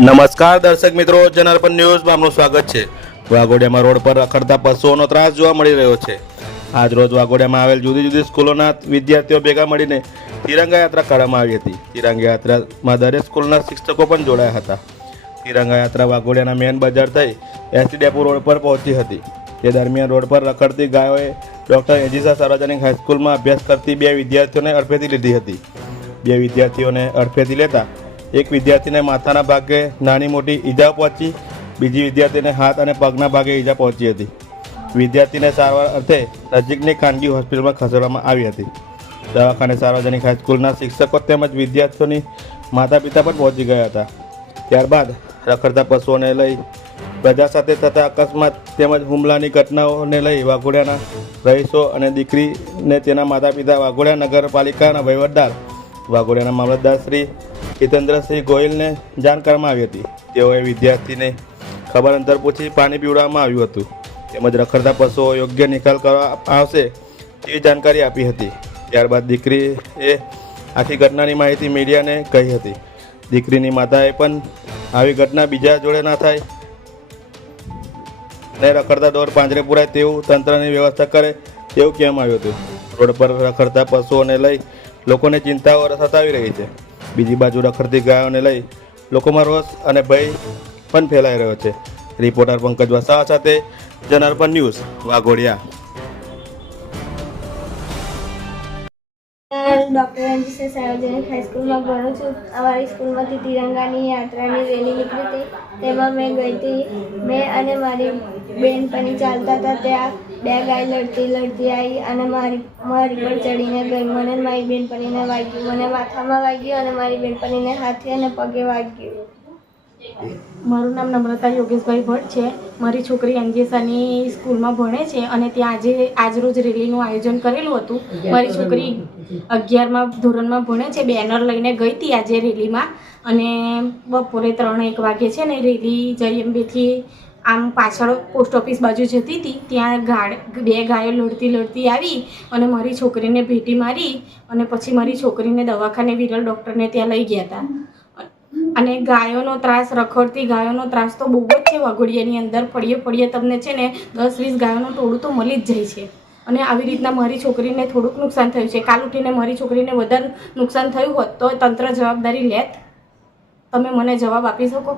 નમસ્કાર દર્શક મિત્રો, જનાર્પણ ન્યૂઝમાં આપનું સ્વાગત છે। વાઘોડિયામાં રોડ પર રખડતા પશુઓનો ત્રાસ જોવા મળી રહ્યો છે। આજ રોજ વાઘોડિયામાં આવેલ જુદી જુદી સ્કૂલોના વિદ્યાર્થીઓ ભેગા મળીને તિરંગા યાત્રા કાઢવામાં આવી હતી। તિરંગા યાત્રામાં દરેક સ્કૂલના શિક્ષકો પણ જોડાયા હતા। તિરંગા યાત્રા વાઘોડિયાના મેન બજાર થઈ એસટી ડેપો રોડ પર પહોંચી હતી। તે દરમિયાન રોડ પર રખડતી ગાયોએ ડૉક્ટર એજીસા સાર્વજનિક હાઈસ્કૂલમાં અભ્યાસ કરતી બે વિદ્યાર્થીઓને અડફેથી લીધી હતી। બે વિદ્યાર્થીઓને અડફેથી લેતા એક વિદ્યાર્થીને માથાના ભાગે નાની મોટી ઈજા પહોંચી, બીજી વિદ્યાર્થીને હાથ અને પગના ભાગે ઈજા પહોંચી હતી। વિદ્યાર્થીને સારવાર અર્થે નજીકની ખાનગી હોસ્પિટલમાં ખસેડવામાં આવી હતી। દવાખાને સાર્વજનિક હાઈસ્કૂલના શિક્ષકો તેમજ વિદ્યાર્થીઓની માતા પિતા પણ પહોંચી ગયા હતા। ત્યારબાદ રખડતા પશુઓને લઈ પ્રજા સાથે થતા અકસ્માત તેમજ હુમલાની ઘટનાઓને લઈ વાઘોડિયાના રહીશો અને દીકરીને તેના માતા પિતા, વાઘોડિયા નગરપાલિકાના વહીવટદાર, વાઘોડિયાના મામલતદાર શ્રી હિતેન્દ્રસિંહ ગોહિલને જાણ કરવામાં આવી હતી। તેઓએ વિદ્યાર્થીને ખબર અંતર પૂછી પાણી પીવડાવવામાં આવ્યું હતું તેમજ રખડતા પશુઓ યોગ્ય નિકાલ કરવામાં આવશે તેવી જાણકારી આપી હતી। ત્યારબાદ દીકરીએ આખી ઘટનાની માહિતી મીડિયાને કહી હતી। દીકરીની માતાએ પણ આવી ઘટના બીજા જોડે ના થાય ને રખડતા ઢોર પાંજરે પુરાય તેવું તંત્રની વ્યવસ્થા કરે તેવું કહેવામાં આવ્યું હતું। રોડ પર રખડતા પશુઓને લઈ લોકોને ચિંતાઓ સતાવી રહી છે। બીજી બાજુ રખડતી ગાયોને લઈ લોકોમાં રોષ અને ભય પણ ફેલાઈ રહ્યો છે। રિપોર્ટર પંકજ વસાવા સાથે જનાર્પણ ન્યૂઝ, વાઘોડિયા। ડૉક્ટર એજીસા સાર્વજનિક હાઈસ્કૂલમાં ભણું છું। અમારી સ્કૂલમાંથી તિરંગાની યાત્રાની રેલી નીકળી હતી, તેમાં મેં ગઈ હતી। મેં અને મારી બેનપણી ચાલતા હતા, ત્યાં બે ગાય લડતી આવી અને મારી પર ચડીને ગઈ। મને મારી બેનપણીને વાગ્યું, મને માથામાં વાગ્યું અને મારી બેનપણીને હાથે અને પગે વાગ્યું। મારું નામ નમ્રતા યોગેશભાઈ ભટ્ટ છે। મારી છોકરી એનજીએસની સ્કૂલમાં ભણે છે અને ત્યાં આજરોજ રેલીનું આયોજન કરેલું હતું। મારી છોકરી 11મા ધોરણમાં ભણે છે, બેનર લઈને ગઈ હતી આજે રેલીમાં અને બપોરે 3-1 વાગે છે ને રેલી જયંબેથી આમ પાછળ પોસ્ટ ઓફિસ બાજુ જતી હતી, ત્યાં બે ગાયો લડતી આવી અને મારી છોકરીને ભેટી મારી અને પછી મારી છોકરીને દવાખાને વિરલ ડૉક્ટરને ત્યાં લઈ ગયા હતા। અને ગાયોનો ત્રાસ, રખડતી ગાયોનો ત્રાસ તો બહુ જ છે વાઘોડિયાની અંદર। ફળીએ તમને છે ને 10-20 ગાયોનું ટોળું તો મળી જ જાય છે અને આવી રીતના મારી છોકરીને થોડુંક નુકસાન થયું છે। કાલ ઉઠીને મારી છોકરીને વધારે નુકસાન થયું હોત તો તંત્ર જવાબદારી લેત? તમે મને જવાબ આપી શકો?